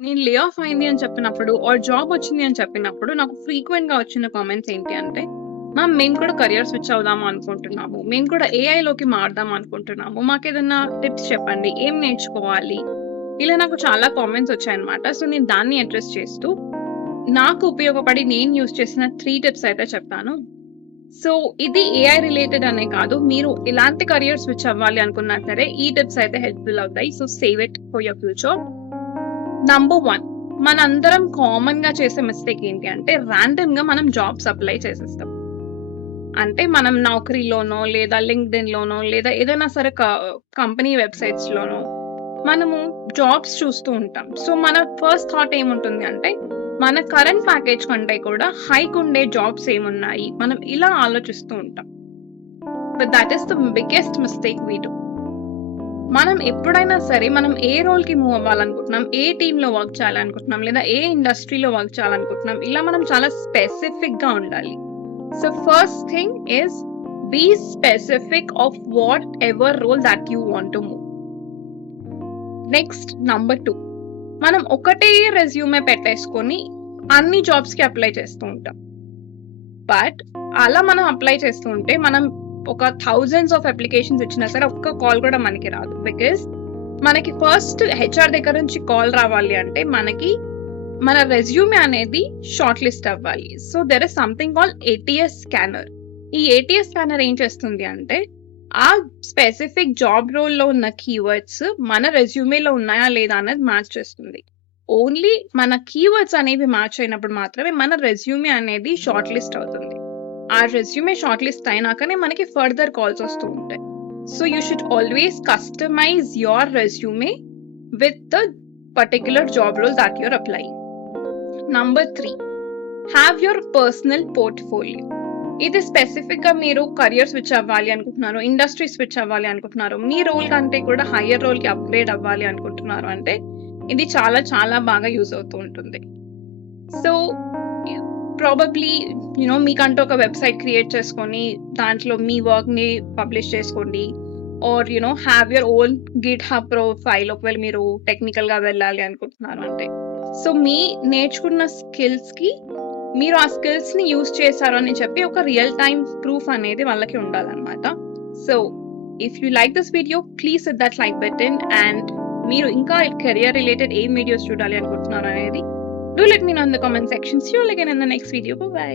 నేను lay off అయింది అని చెప్పినప్పుడు జాబ్ వచ్చింది అని చెప్పినప్పుడు నాకు ఫ్రీక్వెంట్ గా వచ్చిన కామెంట్స్ ఏంటి అంటే, మేము కూడా కెరియర్ స్విచ్ అవుదాం అనుకుంటున్నాము. మేము కూడా ఏఐలోకి మారుదాం అనుకుంటున్నాము. మాకేదన్నా టిప్స్ చెప్పండి. ఏం నేర్చుకోవాలి? ఇలా నాకు చాలా కామెంట్స్ వచ్చాయన్నమాట. సో నేను దాన్ని అడ్రెస్ చేస్తూ నాకు ఉపయోగపడి నేను యూజ్ చేసిన 3 టిప్స్ అయితే చెప్తాను. సో ఇది ఏఐ రిలేటెడ్ అనే కాదు. మీరు ఎలాంటి కెరియర్ స్విచ్ అవ్వాలి అనుకున్నా సరే ఈ టిప్స్ అయితే హెల్ప్‌ఫుల్ అవుతాయి. So save it for your future. Number 1 మనందరం కామన్‌గా చేసే మిస్టేక్ ఏంటి అంటే రాండమ్‌గా మనం జాబ్స్ అప్లై చేసేస్తాం. అంటే మనం నౌకరీలోనో లేదా లింక్డ్ఇన్‌లోనో లేదా ఏదైనా సరే కంపెనీ వెబ్‌సైట్స్‌లోనో మనము జాబ్స్ చూస్తూ ఉంటాం. సో మన ఫస్ట్ థాట్ ఏముంటుంది అంటే మన కరెంట్ ప్యాకేజ్ కంటే కూడా హైక్ ఉండే జాబ్స్ ఏమున్నాయి? మనం ఇలా ఆలోచిస్తూ ఉంటాం. But that is the biggest mistake we do. మనం ఎప్పుడైనా సరే మనం ఏ రోల్‌కి మూవ్ అవ్వాలనుకుంటున్నాం, ఏ టీమ్‌లో వర్క్ చేయాలనుకుంటున్నాం, లేదా ఏ ఇండస్ట్రీలో వర్క్ చేయాలనుకుంటున్నాం, ఇలా మనం చాలా స్పెసిఫిక్‌గా ఉండాలి. So first thing is be specific of whatever role that you want to move. Next number 2 మనం ఒకటే రెజ్యూమే పెట్టేసుకొని అన్ని జాబ్స్‌కి అప్లై చేస్తూ ఉంటాం. బట్ అలా మనం అప్లై చేస్తూ ఉంటే మనం ఒక థౌజండ్స్ ఆఫ్ అప్లికేషన్స్ ఇచ్చినా సరే ఒక్క కాల్ కూడా మనకి రాదు. బికాజ్ మనకి ఫస్ట్ హెచ్ఆర్ దగ్గర నుంచి కాల్ రావాలి అంటే మనకి మన రెజ్యూమే అనేది షార్ట్ లిస్ట్ అవ్వాలి. So there is something called ATS scanner. ఈ ఏటీఎస్ స్కానర్ ఏం చేస్తుంది అంటే ఆ స్పెసిఫిక్ జాబ్ రోల్లో ఉన్న కీవర్డ్స్ మన రెజ్యూమేలో ఉన్నాయా లేదా అనేది మ్యాచ్ చేస్తుంది. ఓన్లీ మన కీవర్డ్స్ అనేవి మ్యాచ్ అయినప్పుడు మాత్రమే మన రెజ్యూమే అనేది షార్ట్ లిస్ట్ అవుతుంది. ఆ రెజ్యూమే షార్ట్ లిస్ట్ అయినాకనే మనకి ఫర్దర్ కాల్స్ వస్తూ ఉంటాయి. So you should always customise your resume with the particular job role that you're applying. Number 3 have your personal portfolio. ఇది స్పెసిఫిక్ గా మీరు కెరియర్ స్విచ్ అవ్వాలి అనుకుంటున్నారు, ఇండస్ట్రీ స్విచ్ అవ్వాలి అనుకుంటున్నారు, మీ రోల్ కంటే కూడా హయ్యర్ రోల్ కి అప్గ్రేడ్ అవ్వాలి అనుకుంటున్నారు అంటే ఇది చాలా చాలా బాగా యూజ్ అవుతూ ఉంటుంది. సో ప్రాబబ్లీ మీకంటూ ఒక వెబ్సైట్ క్రియేట్ చేసుకొని దాంట్లో మీ వర్క్ ని పబ్లిష్ చేసుకోండి. Or have your own GitHub profile ఒకవేళ మీరు టెక్నికల్ గా వెళ్ళాలి అనుకుంటున్నారు అంటే. సో మీ నేర్చుకున్న స్కిల్స్ కి మీరు ఆ స్కిల్స్ ని యూజ్ చేశారు అని చెప్పి ఒక రియల్ టైమ్ ప్రూఫ్ అనేది వాళ్ళకి ఉండాలన్నమాట. So if you like this video please hit that like button. And మీరు ఇంకా కెరియర్ రిలేటెడ్ ఏం వీడియోస్ చూడాలి అనుకుంటున్నారు అనేది do let me know in the comment section. See you all again in the next video. Bye bye.